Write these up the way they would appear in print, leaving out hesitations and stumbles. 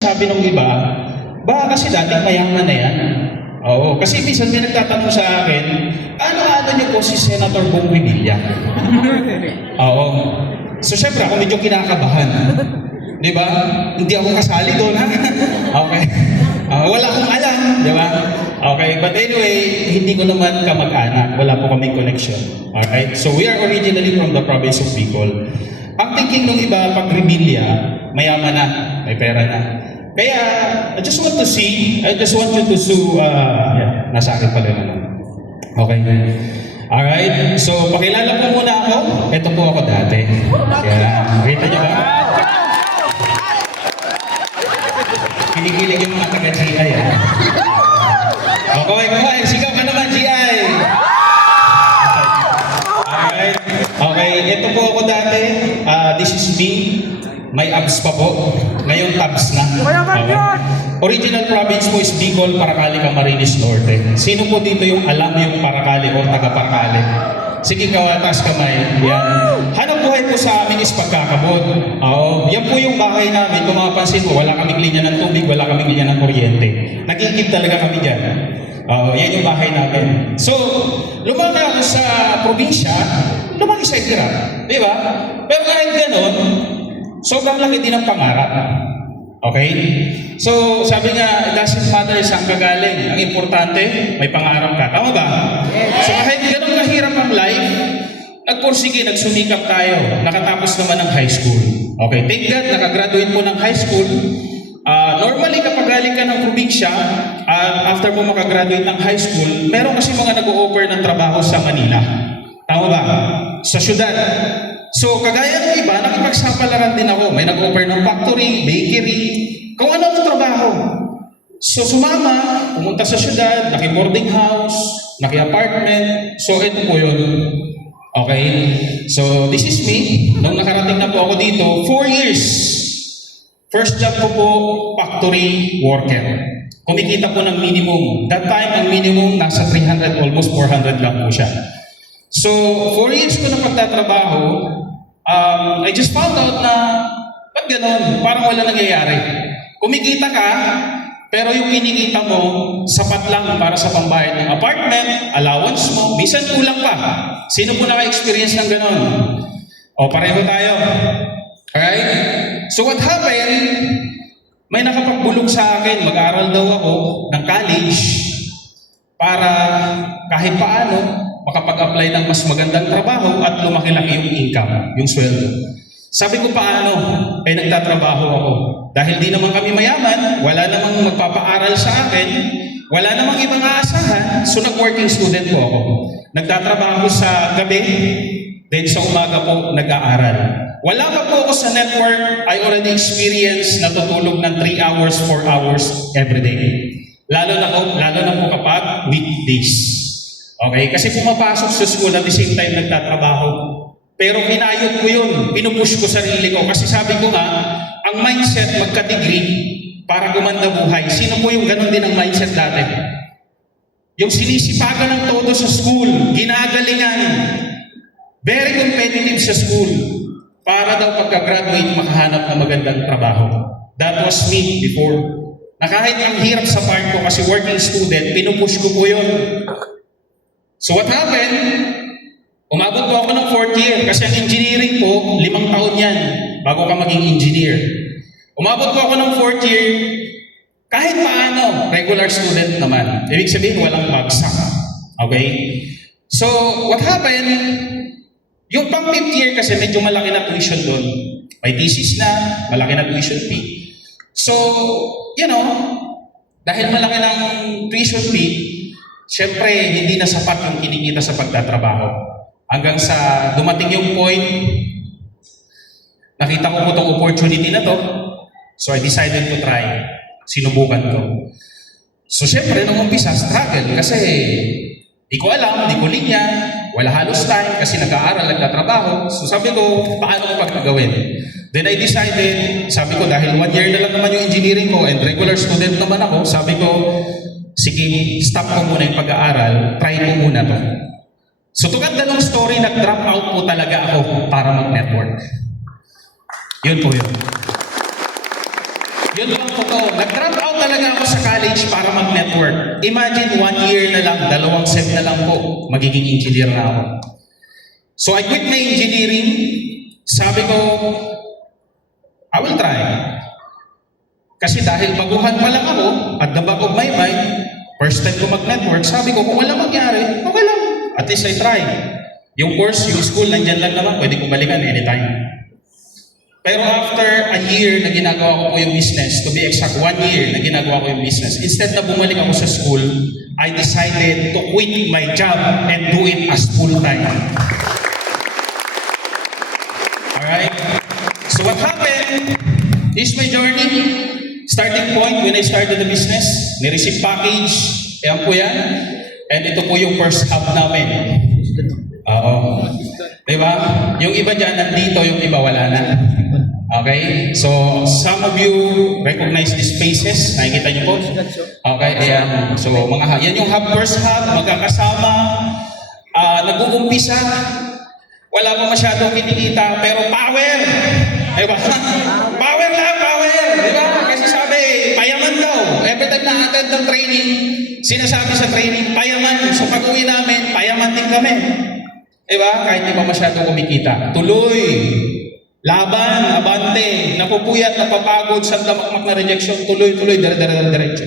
Sabi ng iba, baka kasi dating mayaman na yan. Oo, kasi minsan may nagtatanong sa akin, ano-ano niyo po si Senator Bong Revilla? Oo. So syempre ako medyo kinakabahan. Di ba? Hindi ako kasali doon, ha? Okay. Wala akong alam, di ba? Okay, but anyway, hindi ko naman kamag-anak. Wala po kaming connection. Alright? So we are originally from the province of Bicol. Ang thinking ng iba, pag Revilla, mayaman na, may pera na. Kaya, I just want you to sue, nasa akin pala naman. Okay. Alright, so pakilala po muna ako. Ito po ako dati. Kaya, kita niyo ba? Kinikilig yung mga taga-GI, ha? Okay, sigaw ka naman, GI! Alright, okay, ito po ako dati. This is me. May abs pa po. Ngayon tabs na. Okay. Original province po is Bicol, Paracali, Camarines Norte. Sino po dito yung alam yung Paracali o taga-Paracali? Sige, kawatas kamay. Yan. Hanap buhay po sa amin is pagkakabot. Yan po yung bahay namin. Kung mapapansin mo, wala kaming linya ng tubig, wala kaming linya ng kuryente. Nagigib talaga kami dyan. Yan yung bahay namin. So, lumaki ako sa probinsya, lumaki sa Iraq. Di ba? Pero kahit ganon, sobrang laki din ang pangarap. Okay? So, sabi nga, it doesn't matter saan ka galing. Ang importante, may pangarap ka. Tama ba? So, kahit ganun kahirap ang life, nagpursige, nagsumikap tayo. Nakatapos naman ng high school. Okay? Thank God, nakagraduate po ng high school. Normally, kapag galing ka ng probinsya, after mo makagraduate ng high school, meron kasi mga nag-o-offer ng trabaho sa Manila. Tama ba? Sa syudad. So, kagaya ng iba, nakipagsapalaran din ako. May nag-offer ng factory, bakery, kung ano ang trabaho. So, sumama, pumunta sa syudad, naki-boarding house, naki-apartment. So, ito po yun. Okay? So, this is me. Nung nakarating na po ako dito, 4 years. First job ko po, factory worker. Kumikita po ng minimum. That time, ang minimum, nasa 300, almost 400 lang po siya. So, 4 years ko na pagtatrabaho, I just found out na, ba't ganon? Parang wala nangyayari. Kumikita ka, pero yung kinikita mo, sapat lang para sa pambayad ng apartment, allowance mo, minsan kulang pa. Sino po naka-experience ng ganon? Pareho tayo. Alright? So what happened, may nakapagbulong sa akin, mag-aaral daw ako ng college para kahit paano, makapag-apply ng mas magandang trabaho at lumaki-laki yung income, yung sweldo. Sabi ko paano? Nagtatrabaho ako. Dahil di naman kami mayaman, wala namang magpapaaral sa akin, wala namang ibang aasahan, so nag-working student po ako. Nagtatrabaho sa gabi, then sa umaga po nag-aaral. Wala pa po ako sa network, I already experienced natutulog ng 3 hours, 4 hours every day. Lalo na po kapag weekdays. Okay? Kasi pumapasok sa school at the same time nagtatrabaho. Pero kinayod ko yun. Pinupush ko sarili ko. Kasi sabi ko nga, ang mindset magka-degree para gumanda buhay. Sino po yung ganun din ang mindset dati? Yung sinisipagan ng todo sa school, ginagalingan, very competitive sa school, para daw pagka-graduate makahanap ng magandang trabaho. That was me before. Na kahit ang hirap sa part ko kasi working student, pinupush ko po yun. So what happened? Umabot po ako ng 4th year kasi ang engineering po, 5 taon yan bago ka maging engineer. Umabot po ako ng 4th year, kahit paano, regular student naman. Ibig sabihin, walang bagsak. Okay? So what happened? Yung pang 5th year kasi medyo malaki na tuition doon. May thesis na, malaki na tuition fee. So, dahil malaki ng tuition fee, siyempre, hindi na sapat yung kinikita sa pagtatrabaho. Hanggang sa dumating yung point, nakita ko po itong opportunity na to, so I decided to try. Sinubukan ko. So siyempre, nung umpisa, struggle kasi di ko alam, di ko linya, wala halos time kasi nag-aaral, nagtatrabaho. So sabi ko, paano ko pagkagawin? Then I decided, sabi ko, dahil 1 year na lang naman yung engineering ko and regular student naman ako, sabi ko, sige, stop ko muna yung pag-aaral, try ko muna to. So, tuganda ng story, nag-drop out po talaga ako para mag-network. Yun po yun. Yun lang totoo. Nag-drop out talaga ako sa college para mag-network. Imagine 1 year na lang, 2 sem na lang po, magiging engineer na ako. So I quit my engineering. Sabi ko, I will try. Kasi dahil baguhan pa lang ako, at the back of my mind, first time ko mag-network, sabi ko, kung wala mangyari, okay lang. At least I try. Yung course, yung school, nandyan lang naman, pwede kong balikan anytime. Pero after a year na ginagawa ko po yung business, to be exact, 1 year na ginagawa ko yung business, instead na bumalik ako sa school, I decided to quit my job and do it as full-time. Alright? So what happened is my journey. Starting point, when I started the business, ni-receive package, ayan po yan. And ito po yung first hub namin. Oo. Diba? Yung iba dyan, nandito, yung iba wala na. Okay? So, some of you recognize these faces. Nakikita niyo po? Okay, ayan. So, yan yung hub, first hub, magkakasama, nag-uumpisa, wala pa masyadong kinikita, pero power! Diba? Power lang, power! Diba? Kasi sabi, payaman daw. Every time na-attend ng training, sinasabi sa training, payaman. So pag-uwi namin, payaman din kami. Diba? Kahit di pa masyadong kumikita. Tuloy! Laban, abante, napupuyat, napapagod, sandamakmak na rejection, tuloy-tuloy, dire-diretso.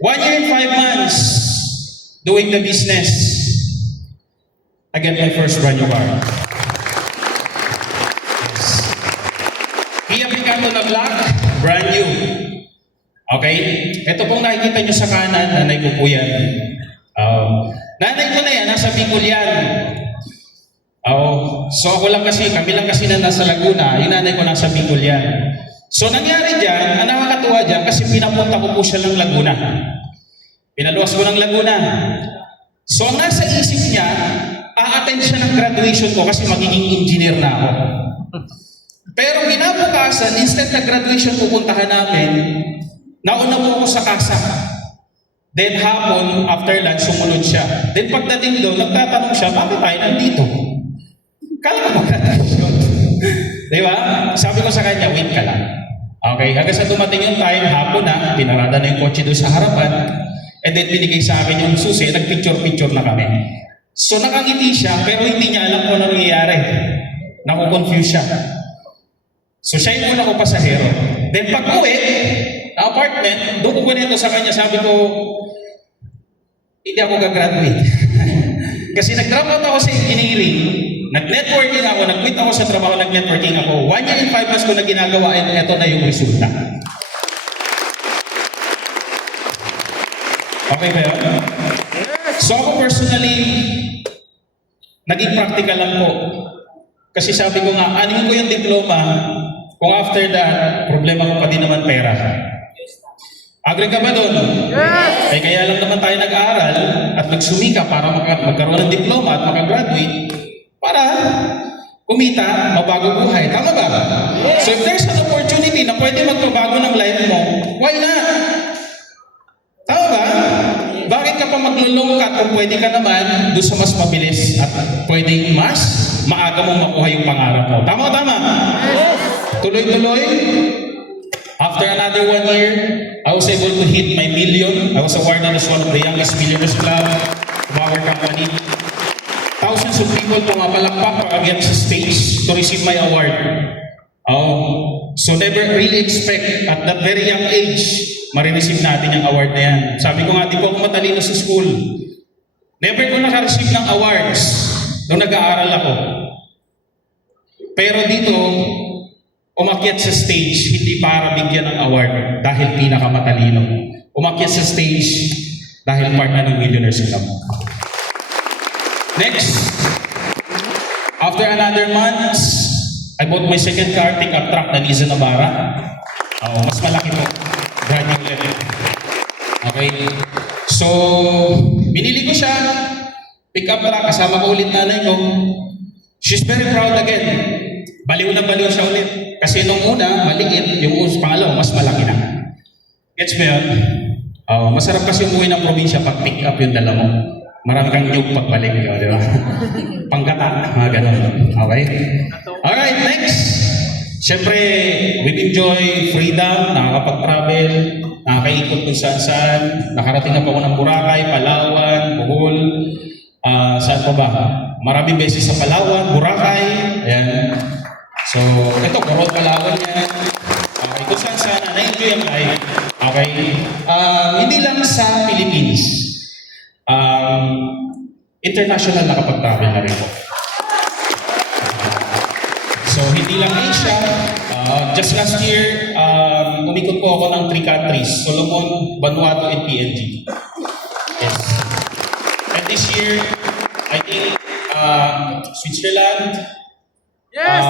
1 year and 5 months doing the business. I get my first brand new car. Kia Picanto na black, brand new. Okay? Ito pong nakikita nyo sa kanan, nanay ko po yan. Nanay ko na yan, nasa Bicol yan. So ako lang kasi, kami lang kasi na nasa Laguna, yung nanay ko nasa Bicol yan. So nangyari dyan, ang nakakatuwa dyan, kasi pinapunta ko po siya ng Laguna. Pinaluwas ko ng Laguna. So ang nasa isip niya, a-attend siya ng graduation ko kasi magiging engineer na ako. Pero kinabukasan, instead na graduation pupuntahan namin, nauna po ako sa kasa. Then hapon, after lunch, sumunod siya. Then pagdating doon, nagtatanong siya, bakit tayo nandito? Kala ko mag-graduation. Diba? Sabi ko sa kanya, wait ka lang. Okay, hanggang sa dumating yung time, hapon na, pinarada na yung kotse doon sa harapan, and then binigay sa akin yung susi, nag-picture-picture na kami. So nakangiti siya, pero hindi niya alam kung ano nangyayari. Naku-confuse siya. So siya yung una ko pasahero. Then pag uwi, na apartment, doon ko ganito sa kanya, sabi ko, hindi ako gagraduate. Kasi nag-drop out ako sa engineering, nag-networking ako, nag-quit ako sa trabaho, nag-networking ako. 1 year and 5 months ko na ginagawa, and ito na yung resulta. Okay ba yun? So ako personally, naging practical lang po. Kasi sabi ko nga, anuhin ko yung diploma, kung after that, problema ko pa din naman pera. Agree ka ba doon? Yes! Eh kaya lang naman tayo nag-aaral at nagsumika para magkaroon ng diploma at makagraduate para kumita, mabago buhay. Tama ba? Yes! So if there's an opportunity na pwede magpabago ng life mo, why not? Tama ba? Bakit ka pa maglulungkat kung pwede ka naman doon sa mas mabilis at pwedeng mas maaga mong makuha yung pangarap mo? Tama? Yes! Tuloy-tuloy. After another 1 year, I was able to hit my million. I was awarded as one of the youngest millionaires club of our company. Thousands of people pumapalakpak pag-agyat sa stage to receive my award. So never really expect at that very young age, marireceive natin yung award na yan. Sabi ko nga, di po ako matalino sa school. Never ko naka-receive ng awards nung nag-aaral ako. Pero dito, umakyat sa stage, hindi para bigyan ng award dahil pinakamatalino. Umakyat sa stage dahil part na ng Millionaires Club. Next, after another month, I bought my second car, pick-up truck na Nissan Navara. Mas malaki po. Brand new level. Okay. So, binili ko siya, pick-up truck, kasama ko ulit nanay ko. She's very proud again. Baliw na baliw siya ulit. Kasi nung una, maliit, yung pangalawa, mas malaki na. Gets mo yun? Masarap kasi umuwi ng probinsya pag pick up yung dala mo. Marami kang nyug pagbalik, di ba? Panggata, mga ganun. Okay? Alright, next. Siyempre, we enjoy freedom, nakakapag-travel, nakakaikot kung saan-saan. Nakarating na po ako ng Boracay, Palawan, Bohol. Saan pa ba? Maraming beses sa Palawan, Boracay. Ayan. So, ito, Bohol, Palawan yan. Okay, kung saan-saan, na-enjoy ang life. Okay. Hindi lang sa Philippines. International nakapag-travel na rin po. So, hindi lang Asia. Just last year, umikot po ako ng 3 countries. Solomon, Vanuatu, and PNG. Yes. And this year, I think, Switzerland. Yes!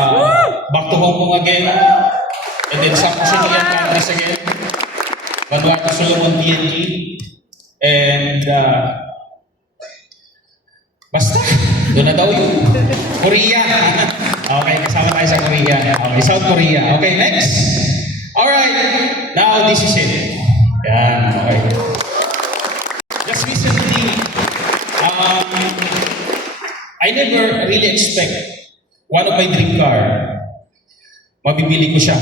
Back to Hong Kong again. And then some Oceanian countries again. Vanuatu, Solomon, PNG. And, basta, doon na daw yun. Korea. Okay, kasama tayo sa Korea. Okay, South Korea. Okay, next. Alright, now this is it. Yan, okay. Just recently, I never really expect one of my dream car, mabibili ko siya,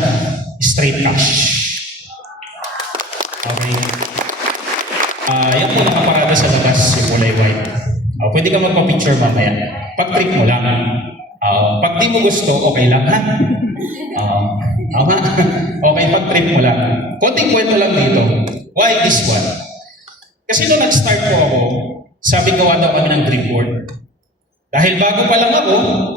straight cash. Okay. Yan po nakaparada sa labas, yung kulay white. Pwede ka magpa-picture mamaya. Pag-trip mo lang. Pag di mo gusto, okay lang, ha? Tama? Okay, pag-trip mo lang. Konting kwento lang dito. Why this one? Kasi nung nag-start po ako, sabi gawa daw kami ng dream board. Dahil bago pa lang ako,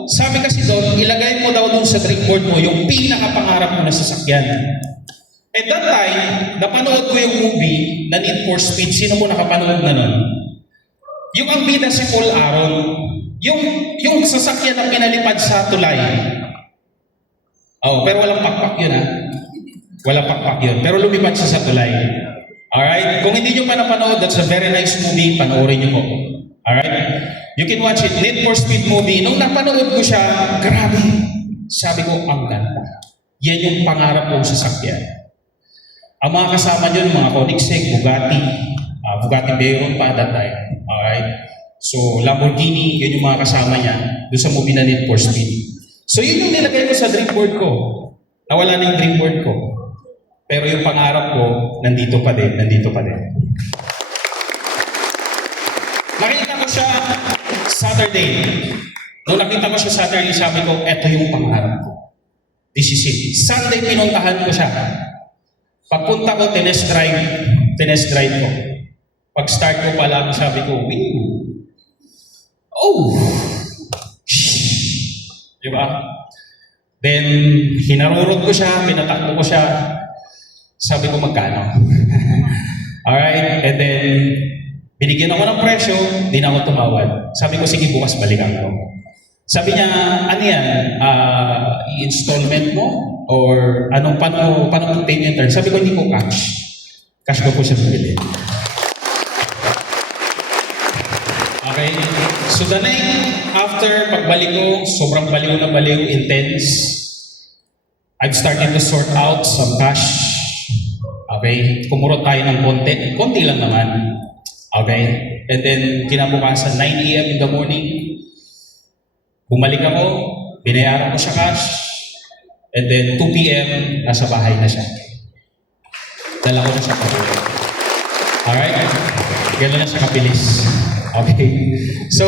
sabi kasi doon, ilagay mo daw doon sa dream board mo yung pinakapangarap mo na sasakyan. At that time, napanood ko yung movie na Need for Speed. Sino po nakapanood na nun? Yung ang bida si Paul Aaron, yung sasakyan na pinalipad sa tulay. Pero walang pakpak yun, ha? Walang pakpak yun. Pero lumipad siya sa tulay. Alright? Kung hindi nyo pa napanood, that's a very nice movie. Panoorin nyo po. Alright? You can watch it. Need for Speed movie. Nung napanood ko siya, grabe. Sabi ko, ang ganda. Yan yung pangarap kong sasakyan. Ang mga kasama nyo, mga Koenigsegg, Bugatti Veyron pa that time. Alright? So, Lamborghini, yun yung mga kasama niya doon sa movie na Need for Speed. So, yun yung nilagay ko sa dream board ko. Nawala na yung dream board ko. Pero yung pangarap ko, nandito pa din. Nakita ko siya Saturday. Nung nakita ko siya Saturday, sabi ko, eto yung pangarap ko. This is it. Sunday, pinuntahan ko siya. Pagpunta ko, tinest drive ko. Pag-start ko pa lang, sabi ko, diba? Then, hinarurot ko siya, pinatakbo ko siya. Sabi ko, magkano? Alright, and then, binigyan ako ng presyo, di na ako tumawad. Sabi ko, sige, bukas balikan ko. Sabi niya, ano yan? I-installment mo? Or paano payment term? Sabi ko, hindi po cash. Cash ko po siya bibili. Okay? So the night after pagbalik ko, sobrang baliw na baliw, intense. I've started to sort out some cash. Okay? Kumurot tayo ng konti. Konti lang naman. Okay? And then, kinabukasan, 9 a.m. in the morning, bumalik ako, binayaran ko siya cash, and then 2 p.m., nasa bahay na siya. Dala ko na siya pa. Alright? Gano'n na siya kabilis. Okay? So,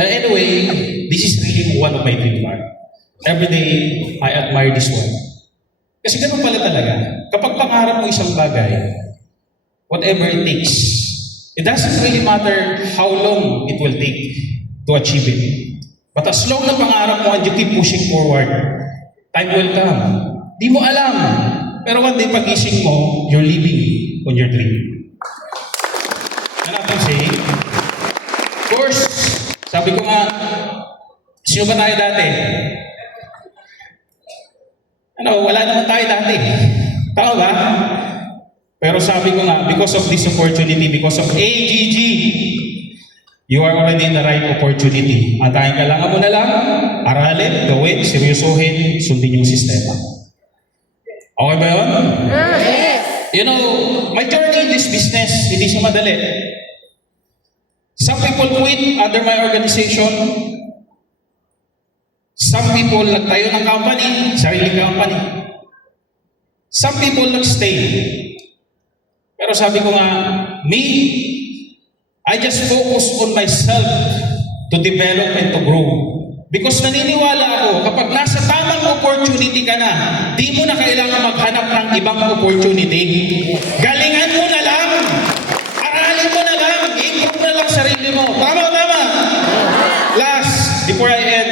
anyway, this is really one of my dream car. Every day, I admire this one. Kasi gano'n pala talaga. Kapag pangarap mo isang bagay, whatever it takes, it doesn't really matter how long it will take to achieve it. But as long na pangarap mo and you keep pushing forward, time will come. Di mo alam. Pero one day pagising mo, you're living on your dream. Ano natin saying? Of course, sabi ko nga, sino ba tayo dati? Wala naman tayo dati. Tama ba? Pero sabi ko nga, because of this opportunity, because of AGG, you are already in the right opportunity. Ang tayong kailangan mo na lang, aralin, gawin, seryosohin, sundin yung sistema. Okay ba yun? Yes! You know, my journey in this business, hindi siya madali. Some people quit under my organization. Some people nagtayo ng company, sariling company. Some people nagstay. Pero sabi ko nga, me, I just focus on myself to develop and to grow. Because naniniwala ako, kapag nasa tamang opportunity ka na, di mo na kailangan maghanap ng ibang opportunity. Galingan mo na lang. Aralin mo na lang. Improve na lang sarili mo. Tama. Last, before I end.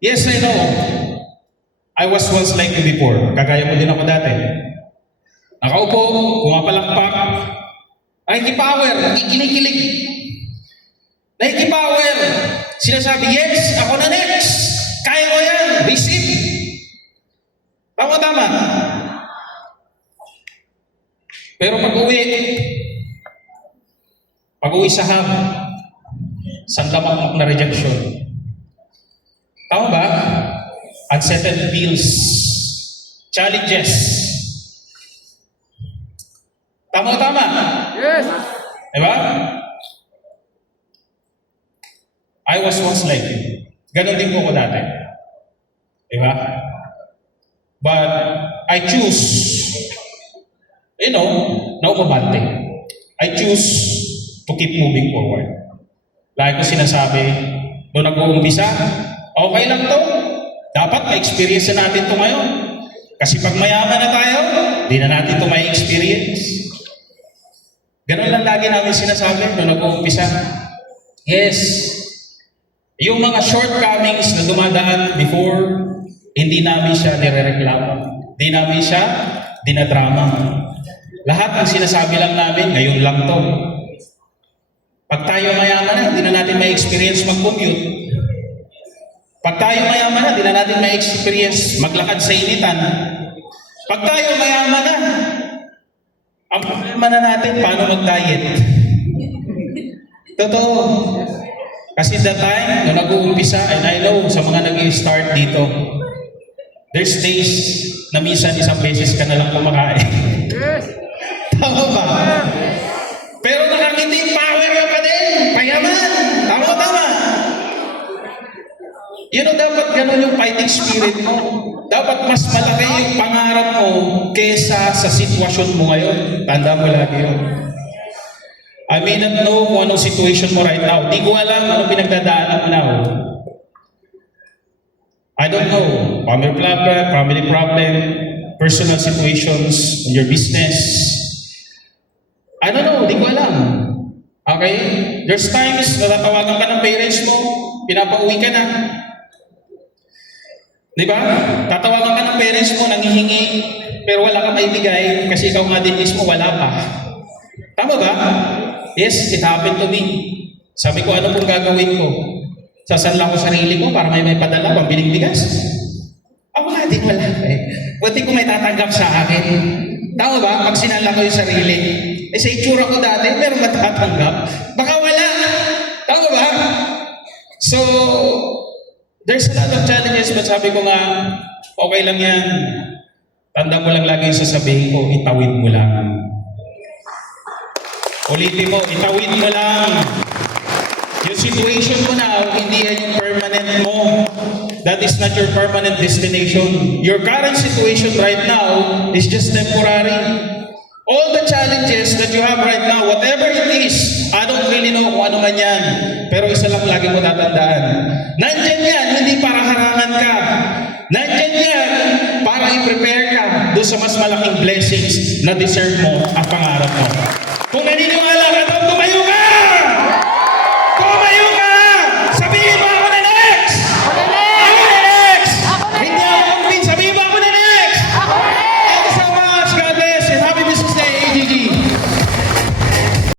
Yes, I know. I was once like you before. Kagaya mo din ako dati. Nakaupo, pumapalakpak. Nakikipower, nakikinikilig. Nakikipower. Sinasabi, yes, ako na next. Kaya ko yan. Receive. Tama. Pero pag-uwi sa hub, sandamakmak na rejection. Tama ba? Unsettled bills, challenges. Tama. Yes. Diba? I was once like you. Ganon din po ako dati. Diba? But I choose, na umabante. I choose to keep moving forward. Lagi ko sinasabi, doon nag-uumpisa, okay lang to. Dapat ma-experience na natin to ngayon. Kasi pag mayaman na tayo, di na natin to ma-experience. Ganon lang lagi namin sinasabi doon nag-uumpisa. Yes, yung mga shortcomings na dumadaan before, hindi namin siya nirereklamo. Hindi namin siya dinadrama. Lahat ng sinasabi lang namin, ngayon lang to. Pag tayo mayaman na, hindi na natin ma-experience mag-commute. Pag tayo mayaman na, hindi na natin ma-experience maglakad sa initan. Pag tayo mayaman na, ang problema na natin, paano mag-diet? Totoo. Kasi that time, nung nag-uumpisa, and I know sa mga nag-i-start dito, there's days na minsan isang beses ka na lang kumakain. Yes. Tama ba? Pero nakangiti, power ka pa din. Payaman. Tama. Dapat ganun yung fighting spirit mo. Dapat mas malaki yung pangarap mo kesa sa sitwasyon mo ngayon. Tanda mo lagi yun. I may not know kung anong situation mo right now. Di ko alam anong pinagdadaanan mo now. I don't know. Family problem, personal situations, in your business. I don't know. Di ko alam. Okay? There's times na tatawagan ka ng parents mo, pinapauwi ka na. Di ba? Tatawagan ka ng parents mo, nangihingi, pero wala kang maibigay kasi ikaw nga din mismo wala pa. Tama ba? Yes, it happened to me. Sabi ko, ano pong gagawin ko? Sasanla ko sarili ko para may padala, pambiling bigas. Ako nga din wala. Buti ko may tatanggap sa akin. Tama ba? Pag sinala ko yung sarili, sa itsura ko dati, meron matatanggap. Baka wala. Tama ba? So, there's a lot of challenges, but sabi ko nga, okay lang yan. Tanda mo lang lagi yung sasabihin ko, itawid mo lang. Ulitin mo, itawid mo lang. Yung situation mo na, hindi yan yung permanent mo. That is not your permanent destination. Your current situation right now is just temporary. All the challenges that you have right now, whatever it is, I don't really know kung ano man yan. Pero isa lang lagi mo tatandaan. Nandyan yan, hindi para harangan ka. Nandyan yan para i-prepare ka doon sa mas malaking blessings na deserve mo at pangarap mo. Kung naniniwala